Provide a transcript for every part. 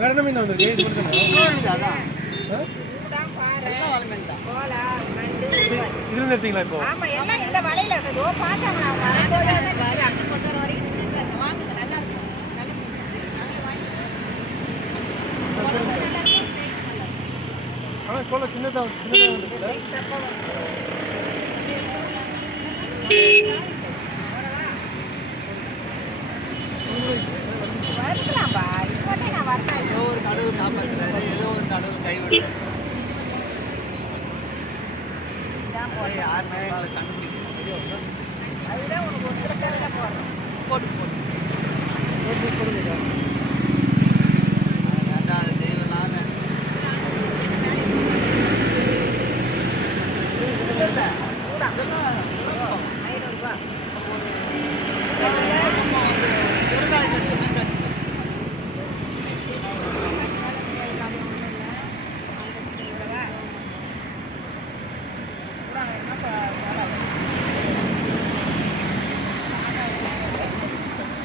வேற என்ன மீன் வந்திருக்கு இது மட்டும் அதான் இதுல இருந்து எடுத்தீங்களா இப்போ ஆமா எல்லாம் இந்த வலையில இருக்குதோ பாத்தாங்க அங்க கொஞ்சம் வரைக்கும் வாங்குங்க நல்லா இருக்கும் ஆனா கோல சின்னதா வந்துருக்குல்ல வரலாம்பா இப்போதே நான் வரேன் ஏதோ ஒரு கடவுள் காப்பாற்றுறாரு ஏதோ ஒரு கடவுள் கைவிடுறாரு யாருமே எங்களை கண்டுபிடிக்கணும் அதுதான் உனக்கு ஒரு சில தேவையில்ல போடுறோம் போட்டு வேண்டாம் தெய்வம்லாம்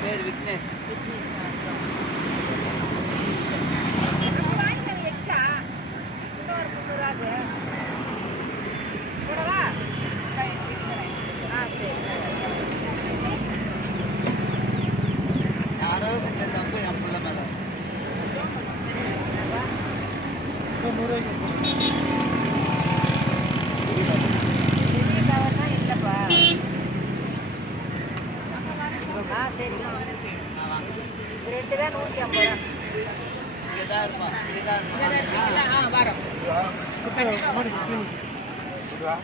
பேர் விக்னேஷ் எக்ஸ்ட்ரா இன்னொரு 300 கூடவா சரி யாரோ செஞ்ச தப்பு என் பிள்ளை மேலே இல்லப்பா சரி 2 தான் 150 இங்கேதான் இருப்பான் இங்கேதான் வரோம் போடுவா